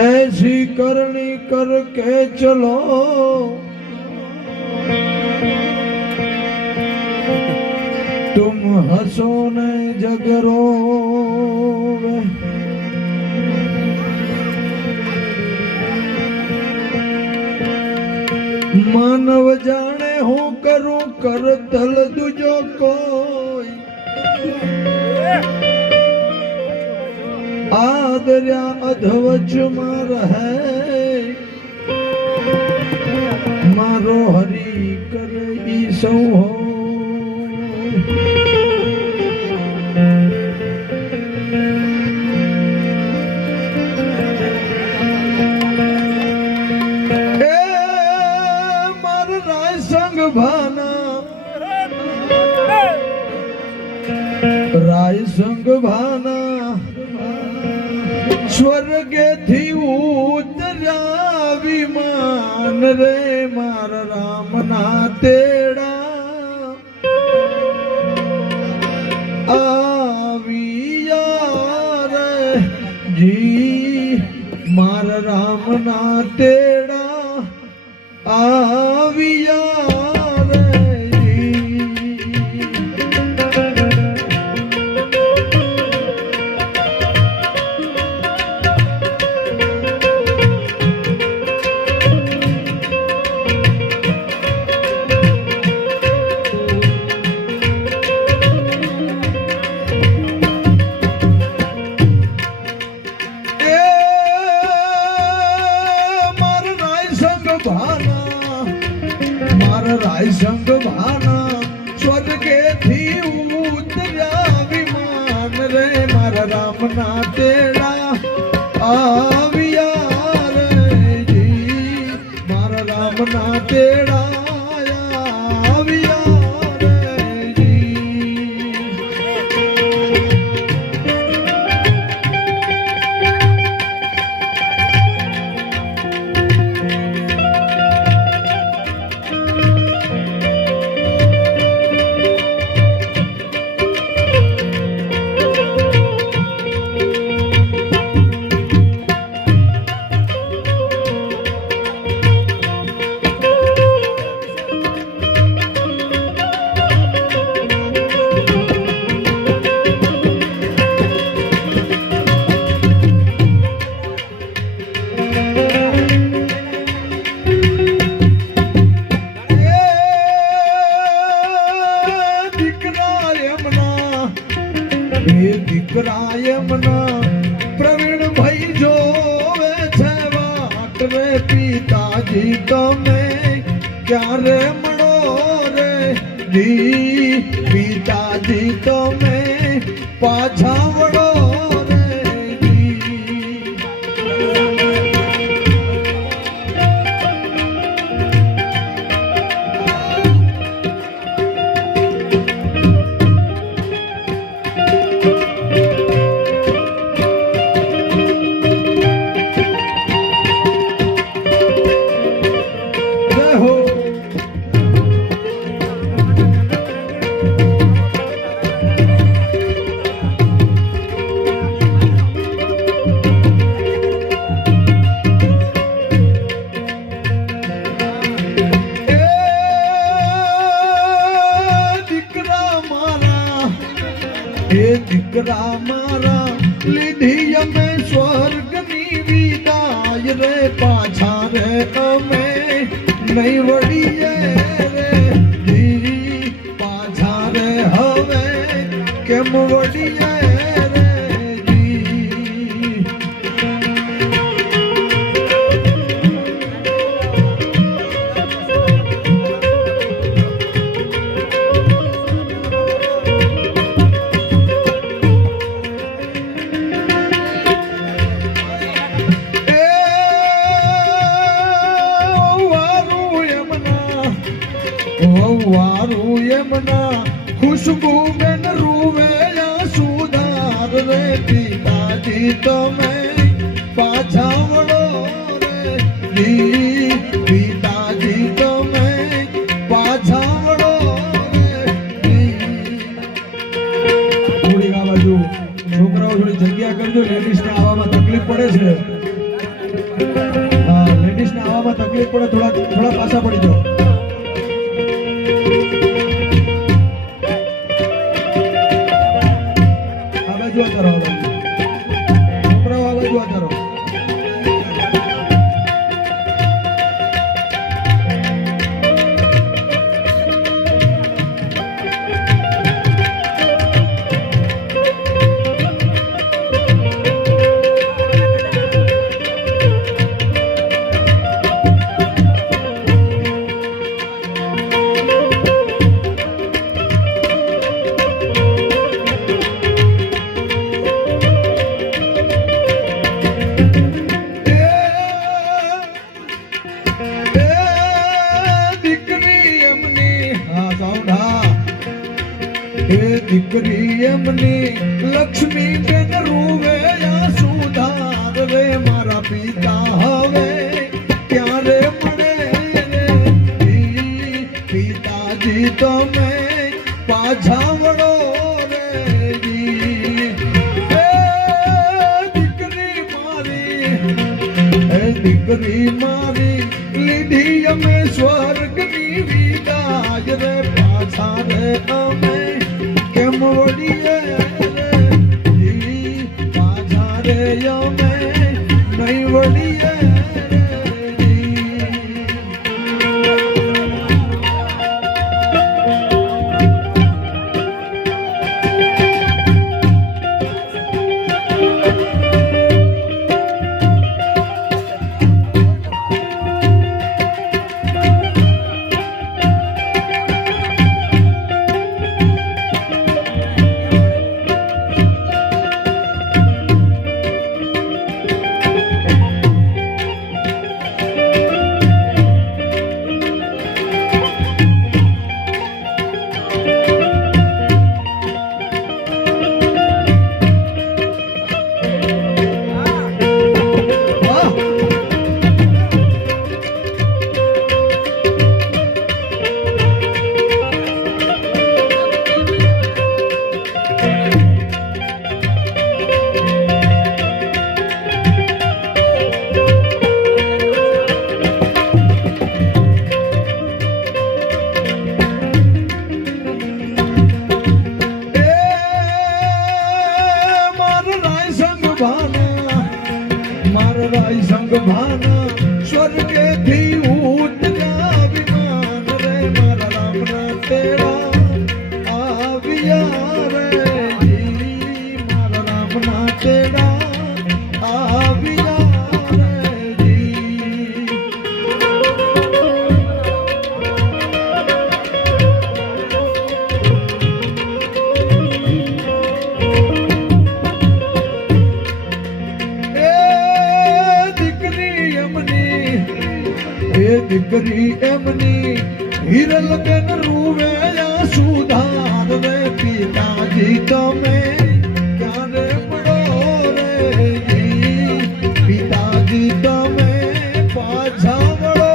ऐसी करनी करके चलो तुम हंसो ने जगरो मानव जाने हूँ करूं कर तल दूजो कोई आदर्या अधवच मार है मारो हरि कर ईसो हो राय संग भाना स्वर्गे थी उतरा विमान रे मार राम ना तेड़ा आविया रे जी मार राम ना तेड़ा आविया राय संग भाना स्वर्गे थी उतरा विमान रे मारा राम ना तेड़ा आविया रे जी मारा राम ना तेड़ा आविया रे जी प्रवीण भाई जो वाट रे पिताजी તમે ક્યારે મળો રે જી પિતાજી તમે પાછા વળો દીકરા મારા લીધી અમે સ્વર્ગની વિદાય રે પાછા રે અમે નહીં વળીએ રે જી પાછા રે હવે કેમ વળીએ રે જી વારું એમના ખુશ્બુ બેન રૂવે સુધાર રે પિતાજી તમે પાછા વળો રે જી પિતાજી તમે પાછા વળો રે થોડી આ બાજુ છોકરાઓ થોડી જગ્યા કરજો લેડીઝ ને આવવામાં તકલીફ પડે છે તકલીફ પડે થોડા પાછા પડી જાઓ. આ બાજુ આવતા રહો, છોકરાઓ આ બાજુ આવતા રહો. દીકરી એમની લક્ષ્મી બેન રૂવે સુધાર રે મારા પિતા હવે ક્યારે મળે રે પિતાજી તમે પાછા વળો રે દીકરી મારી લીધી અમે સ્વર્ગની વિદાય રે પાછા રે અમે કેમ વળીએ પાછા રે અમે નહીં વળીએ. ભાના સ્વર્ગેથી ઉતર્યા વિમાન રે મારા રામના તેરા આવ્યા રે મારા રામના તેરા આવ્યા રે. દીકરી એમની હિરલ બેન રૂવે સુધાર રે પિતાજી તમે ક્યારે પડો રે પિતાજી તમે પાછા વળો.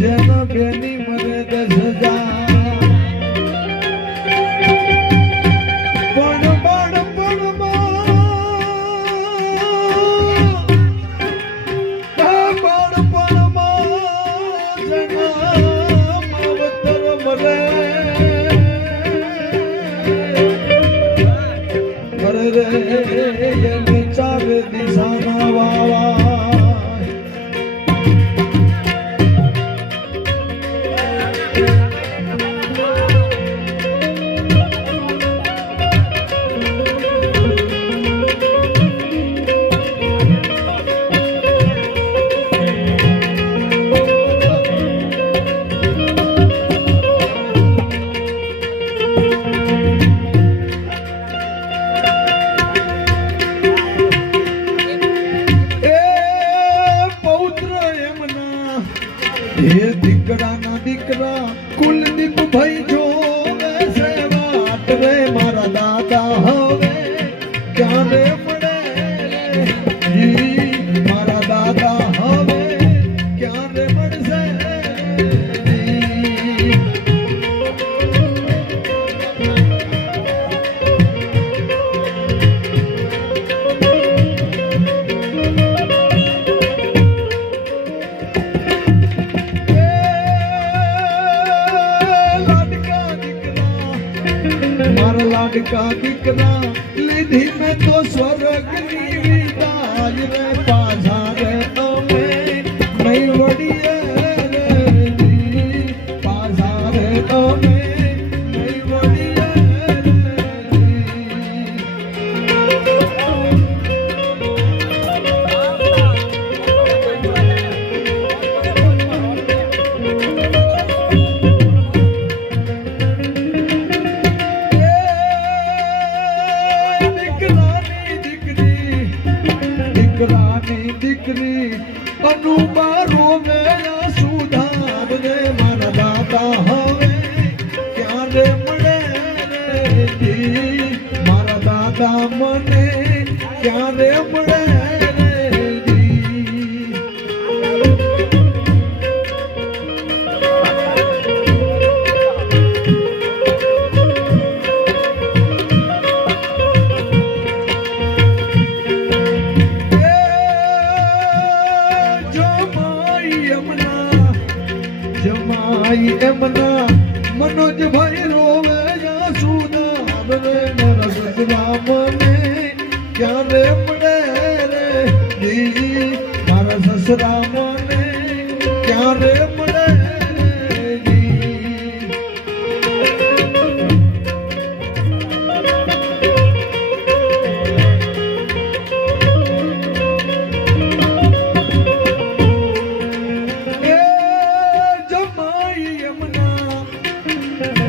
જેના બેની મરે 10,000 ચાર દિશાના વાવા લાડકા દીકરા લીધી મેં તો સ્વર્ગની વિદાય રે પાછા રે અમે નહીં વળીએ રે પાછા રે અમે નહીં વળીએ દીકરાની દીકરી અનુબા રોવે સુધાર રે મારા દાદા હવે ક્યારે મળે રે મારા દાદા મને ક્યારે મળે જમાઈ એમના મનોજભાઈ રોવે સુધાર રે મારા સસરા મને ક્યારે મળે રે મારા સસરા મને ક્યારે મળે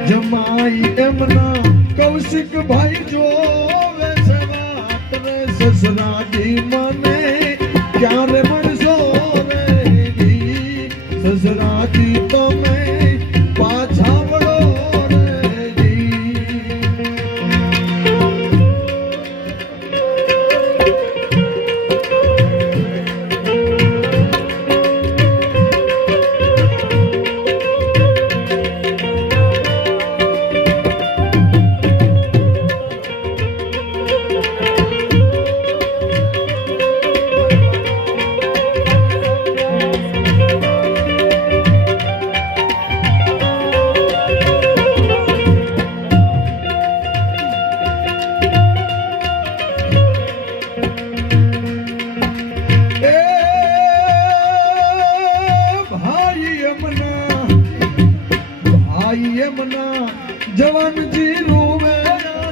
જમાઈ એમના કૌશિક ભાઈ જોવે છે વાત રે સસરાજી મને ક્યારે મળશો રે સસરાજી તમે પાછા વળો રે યમના જવાનજી રોવે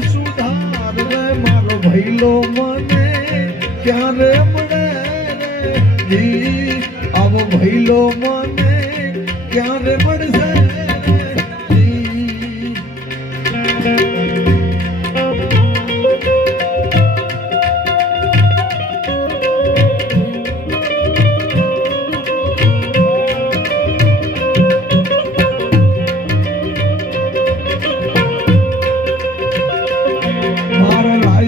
સુધાર રે મારો ભઈલો મને ક્યારે મળે રે આવો ભઈલો મને ક્યારે મળશે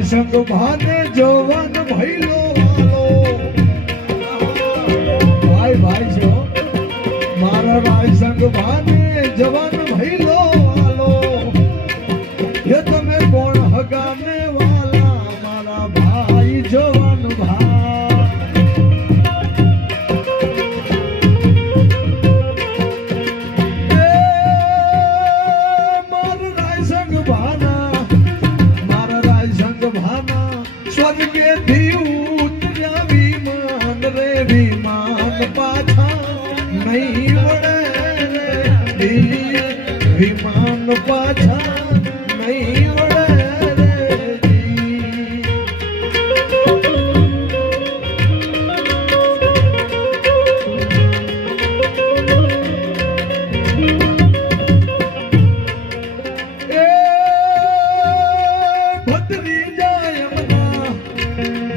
સંગ ભાને જવાન ભઈલો વાલો ભાઈ ભાઈ છો મારા રાય સંગ ભાને જવાન ભઈલો વાલો એ તમે કોણ હગાને વાલા મારા ભાઈ જવાન મારા રાય સંગ ભાના સ્વર્ગેથી ઉતર્યા વિમાન રે વિમાન પાછા નહીં વળે રે વિમાન પાછા નહીં વળે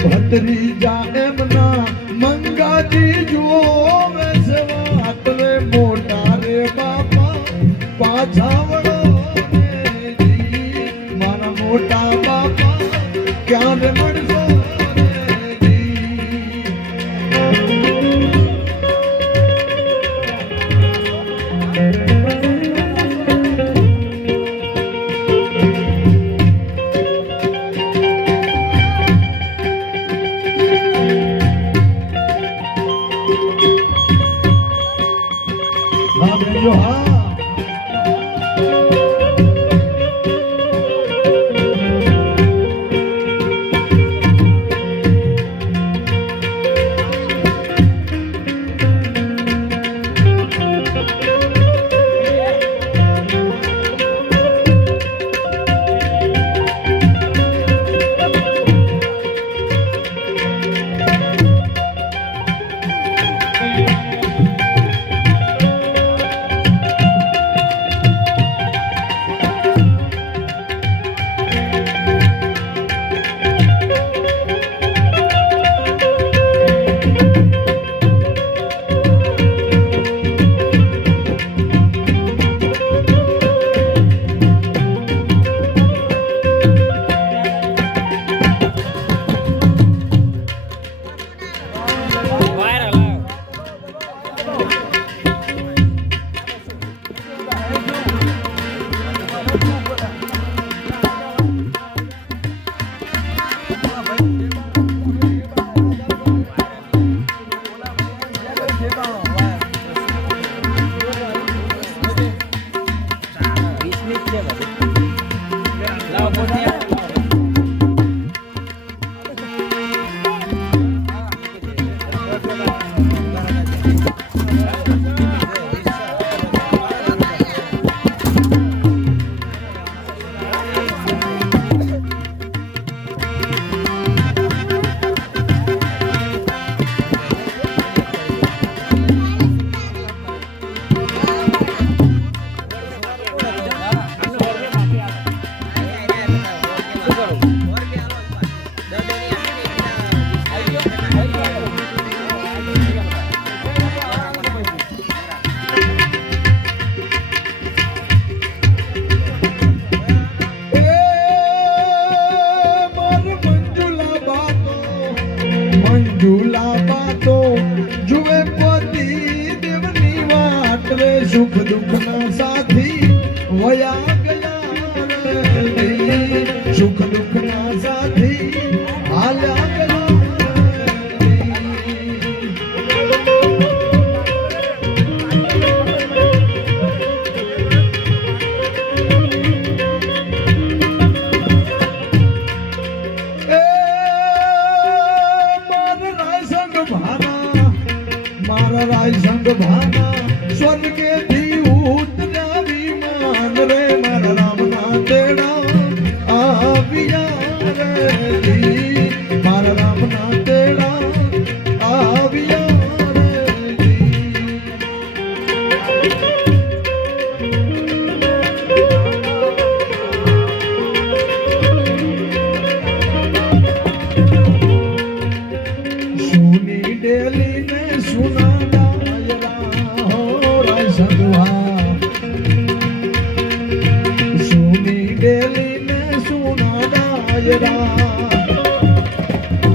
ભત્રીજા એમના મંગાજી જોવે છે વાત રે મોટા રે બાપા પાછા વળો મારા મોટા બાપા ક્યારે મળશો ઝૂલામાં તો જુએ પતિ દેવની વાટ રે સુખ દુઃખના સાથી વયા ગયા રે સુખ દુઃખના સાથી હાલ્યા ગયા મારા રાય સંગ ભાના સ્વર્ગે થી ઉતર્યા વિમાન રે મારા રામના તેડા આવ્યા રે મારા રામના તેડા આવ્યા રે સુની ડેલી ને સુના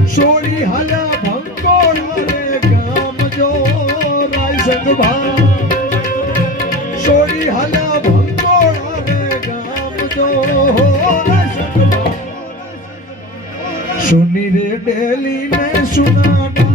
સોરી હલા ભંગોળા રે ગામ જો રાય સંગભા સોરી હલા ભંગોળા રે ગામ જો રાય સંગભા સુની રે ડેલી ને સુના